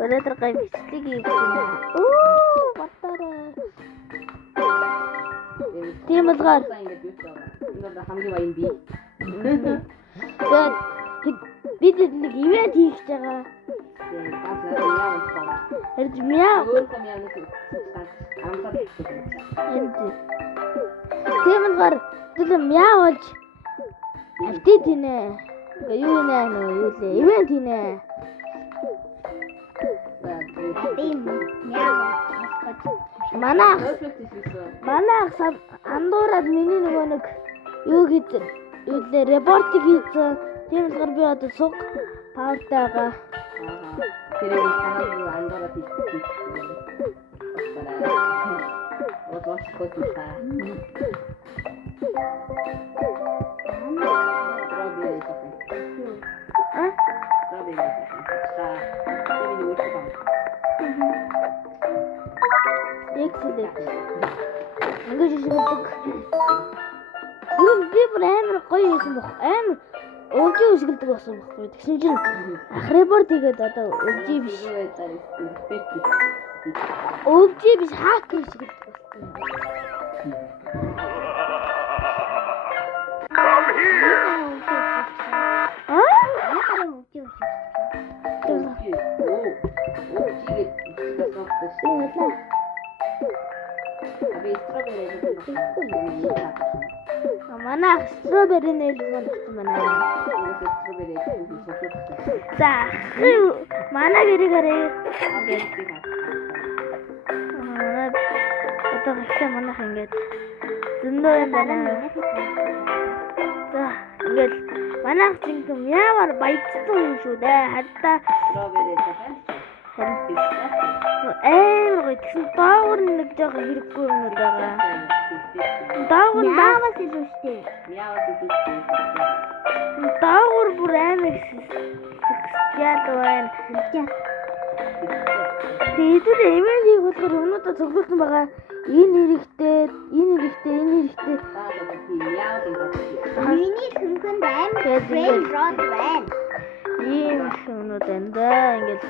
Өнөөдөр гоё бичлэг хийх юм. Оо, батараа. Тийм болгоод ингээд юу байгаа. Энэ хамгийн баян би. тэгээд бид нэг ивент хийх гэж байгаа. Эрд мяа. Тийм болгоор бид мяа болж автид хийнэ. Юу нэ юу лээ ивент хийнэ. Тийм мяа. Манайх андуураад миний нөгөө нэг юу хийсэн юу лээ репорт хийсэн. Тийм болохоор би одоо суг пауртай байгаа. Тэр санаад андуураад хийсэн. Вот кофе. Ингэж шигдэг. Би бүр амар гоё байсан баг. Амар өвжи шигдэг болсон баг. Тэгсэн чинь ах репорт хийгээд одоо өвжи биш. Өвжи биш хакер шигдэг болсон. Манай стrawberry нэлээд болсон байна. За, манай гэрэг харъя. Одоо ихтэй манайх ингээд зөндөө юм байна. За, ингээд манайх зинхэм ямар баяцсан юм шүү дээ. Хадаа стrawberry амар гоё тэгсэн доогор нэг жоо хэрэггүй юм байгаа. Доогор яавас илүү штэ. Доогор бүр амар яад байна. Тэгээд эмэнийг болохоор өмнөдөө цуглуулсан байгаа. Энэ хэрэгтэй. Миний хөнгөнд амар brain rot байна. Ийм шөнүүд энэ ингээд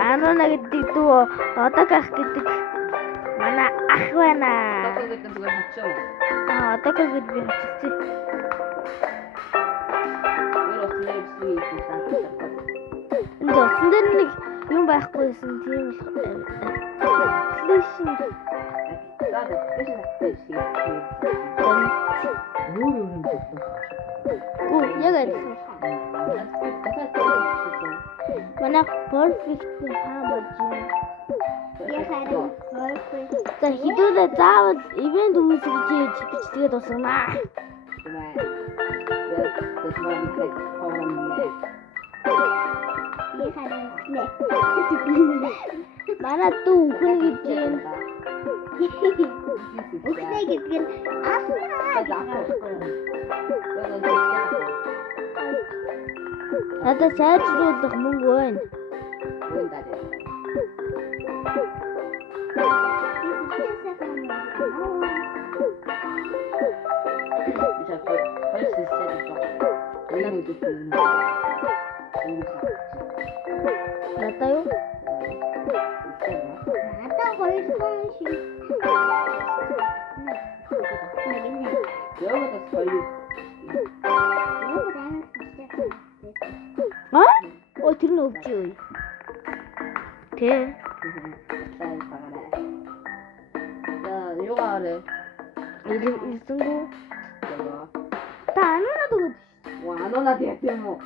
Анона гэдэг дүү одоогах гэдэг манай ах байна. Одоогах гэдэг зүгээр хачаа. Одоогах гэдэг би хаччихсан. Энд утсан дээр нэг юм байхгүйсэн тийм л. Флэшинг. Яг адилхан. Манай perfect хамаач юм. За хідүүлээ заавал ивент үүсгэж тэгээд усгана. Манай дүү үхэн гэж юм. Үхнээ гэдэг нь Надад сайжруулах мөнгө байна. Надад юу? Надад хоёр сон шиг. Яваад хоёр. Ой тэр нь өвч юу? Тэ. Юугаарэ? Ирсэнгүү. Та анонад өгөөд. Анонад яах юм уу?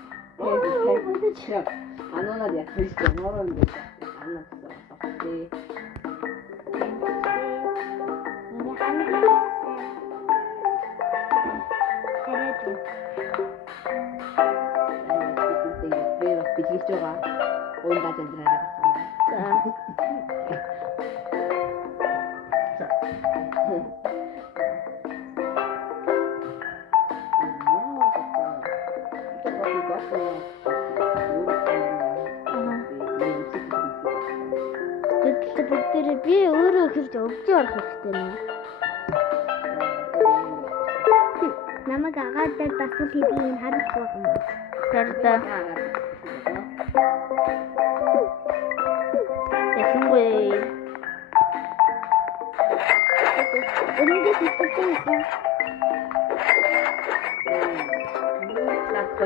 Анонад яах вэ? Норон дээ. Анонад. Окей. Битгэж байгаа. Уйнда зэндрээрээ байна. Тэгээд би өөрөө хэлж өгч орох хэрэгтэй нэ. Намайг агаад дээр дасгал хийдгийг харах юм. Тэрдээ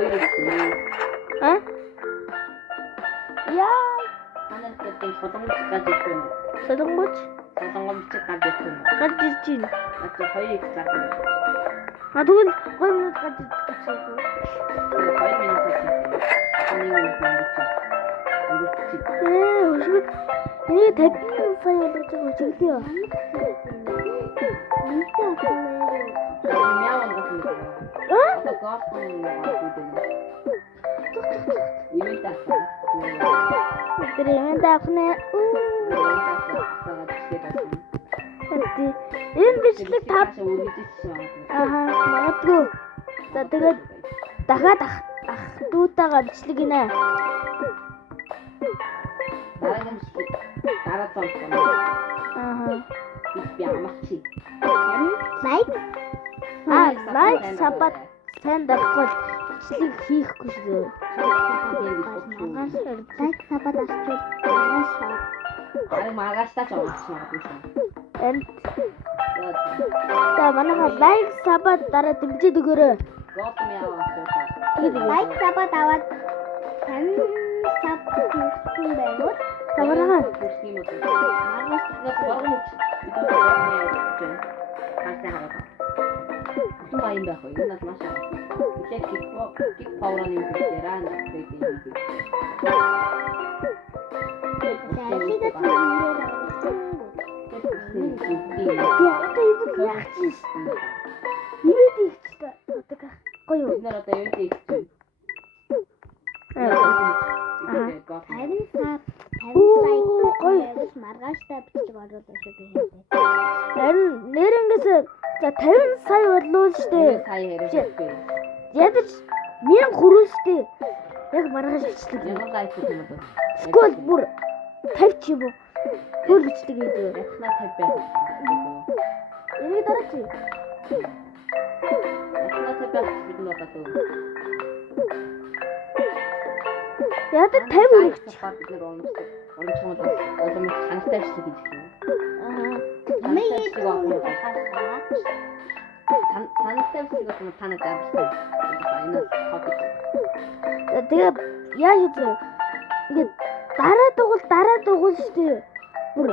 2x. А? Яа, Ханаас гэдэг солонгоч гаж ирэх юм. солонгоч Солонгомч гаж ирэх юм. гарч ирж байна. Наач 2x гаж ирэх. А тэгвэл 2 минут гарч ирж байгаа. 2 минут хийх. Нэг минут өнгөч. Өшгөд. Энийг 50 сая болгож байгаа чиглэе. Мяаван гэх юм. Одоо гартон ивент асан. Тэр юм даахнаа. Энэ бичлэг тав. Аха, магадгүй. За тэгээд дахиад ах дүүтэйгээ бичлэг гинэ. Дараа цомч. Аха. Би амарчи. Лайк сабад сайн дахгүй бичлэг хийхгүй шүү. Лайк сабад авчих. Магаштай ч авчихсан. Энд та манайха лайк сабад дараа дэмжиж өгөөрэй. Гот мяа. Лайк сабад аваад 50 саб хийсэн байвал Тавараа. Сайн байх уу? Энэ маш аа. Их кик паураны юм дээрээ Гоё. бид нар одоо юу хийх вэ? 50 саб 50 лайк гэж маргааштай бичлэг оруулах шиг юм. Харин нэрнгээс за 50 сая боллоо штэ. Сая яриад. Ядаж 1000 хүрүүлжтэй. Яг маргааш бичлэг. Ямар лайк хийх юм бол? Скол бүр 50 ч юм уу. Бүр бичлэг хийдэг. Яснаа 50 байх. Энийг дараач. Яснаа 50 байх бид нар одоо. Ядаж 50 үргэлж. Бид нар оромчгоо оломж хангалттай бичлэг хийж гэнэ. Аа. Миний Санаатай бичлэг бол танад авсан. Энэ топик. Тэгээ яаж үзээ? Ингээд дараа дугуул штэ. Бүр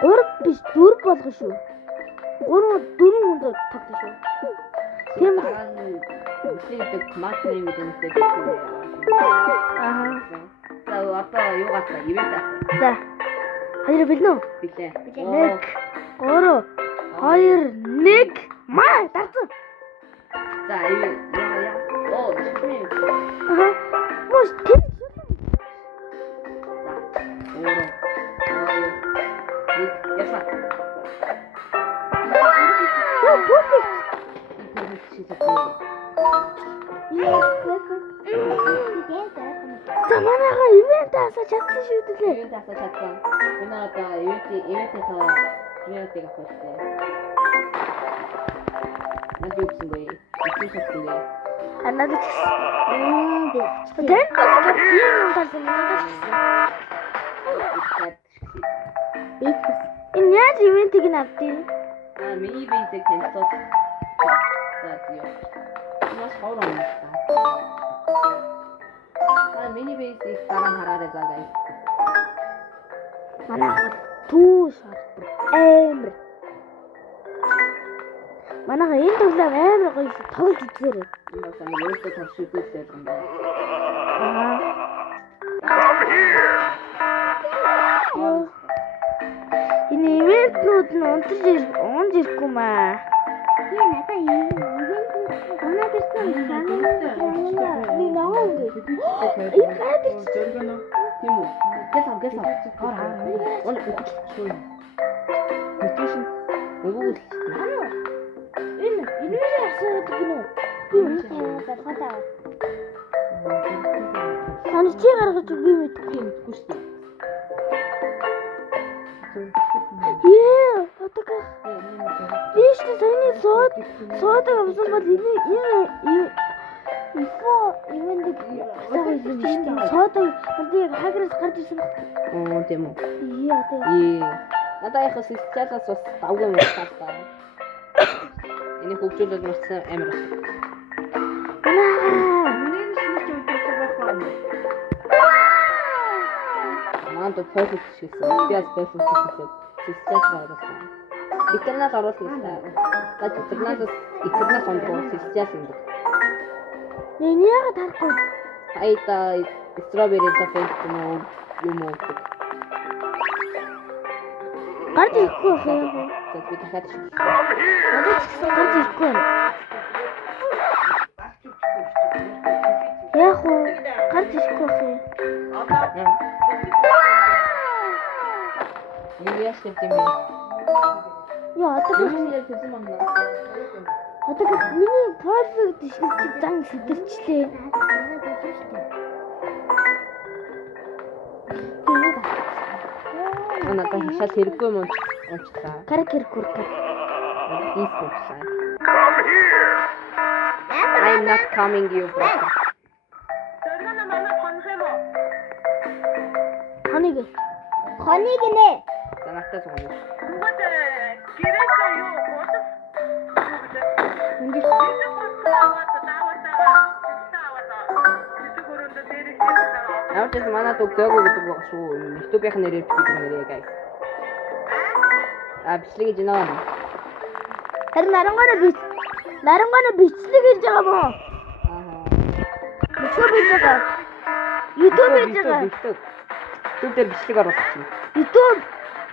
3 биш 4 болгоо шүү. 4 хүнд тогтсон шүү. Тийм бичлэг максимум гэдэг нь аа. За одоо юу гацаа ивент аа. За. Хоёр бэлнэ үү? Билээ. 1 3 2 1 маа дарсан. За ивент яа. Оо чимээ. Аа. Мос тийм. Яса. Оо perfect. За манайха ивент асаа чадсан шүү дээ. Ивент асаа чадсан. Энэ одоо ивентээс ивентийг авах хэрэгтэй. Надад юу гэсэн бэ? Ивент хийх. Анаад ч би тэн бас юм тарсан надад ч. Энэ яаж ивентийг нь авдیں۔ Миний ивентийг cancel. За тийм. Маш хавраа юм байна. Миний ивентийг дараа хараарай за guys. Манайха түүш амар. Манайха энэ тоглоом амар гоё тоглож үзээрэй. Энэ бас амар өөртөө туршилттэй юм байна. Энэ ивентнүүд нь унж ирэхгүй маа. надад ивент өнөөдөр Би наа үгүй. Энэ гадаг тийм үү? Гэсаа. Он үгүй. Мотивашн өгөөл. Энэ асууад гинэ. фото Санаж чи гаргаж би мэдгүй. Мэдгүй шүү дээ. Отака. Биш таны соодаг авсан бол энэ ивент соодаг яг хаграас гарч ирсэн байна. Оо тийм үү. Тий. Надад яг социалаас бас давгүй юм байна. Энэ хөгжүүлэлт маш амар. Надад perfect шигсэн. Би бас perfect шигсэн. Системс гаргасан. Интернет оруулсан. Наад интернет сондгоо систем юм. Нэг яагаад тарахгүй? Айта strawberry тофт юм уу? Гарч ирэхгүй хаа. За би дахиад шигсэн. Надад ч гэсэн гарч ирэхгүй. Яг уу гарч ирэхгүй хаа. Юуяа шигдэм бэ? Яа, одоо Юуяа шигдэм юм байна. одоо миний perfect шигдэг зан сэтэрчлээ. Она ташаа тэргүй юм унцлаа. Каракер курка. This website. I'm not coming you brother. Ханыг Хоныг нэ. За надтай сууна. Авчаас манай дог зөөгөө гэдэг байгаа шүү. YouTube-ийн нэрээр бичиж нэрээ guys. Бичлэг гэж нөө. харин нарангаараа бичлэг хийж байгаа мó. YouTube хийж байгаа. YouTube хийж байгаа. YouTube дээр бичлэг оруулах чинь. YouTube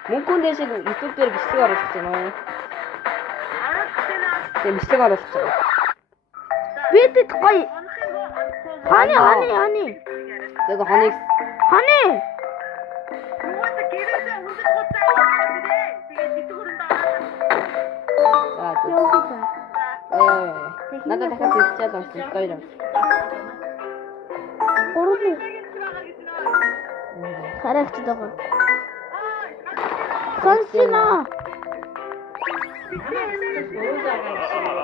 Мөнгөн дээр шиг YouTube дээр бичлэг оруулах чинь нөө. Тэг бичлэг оруулах чинь. бидэд гоё. Ханы. Зөг хоныг Ханы. Яа. надад дахиад бичээд авсан гоё. Гурван харагч байгаа. Сонсино.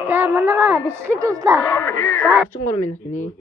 За манайга бичлэг туслаа. 33 минут нэ.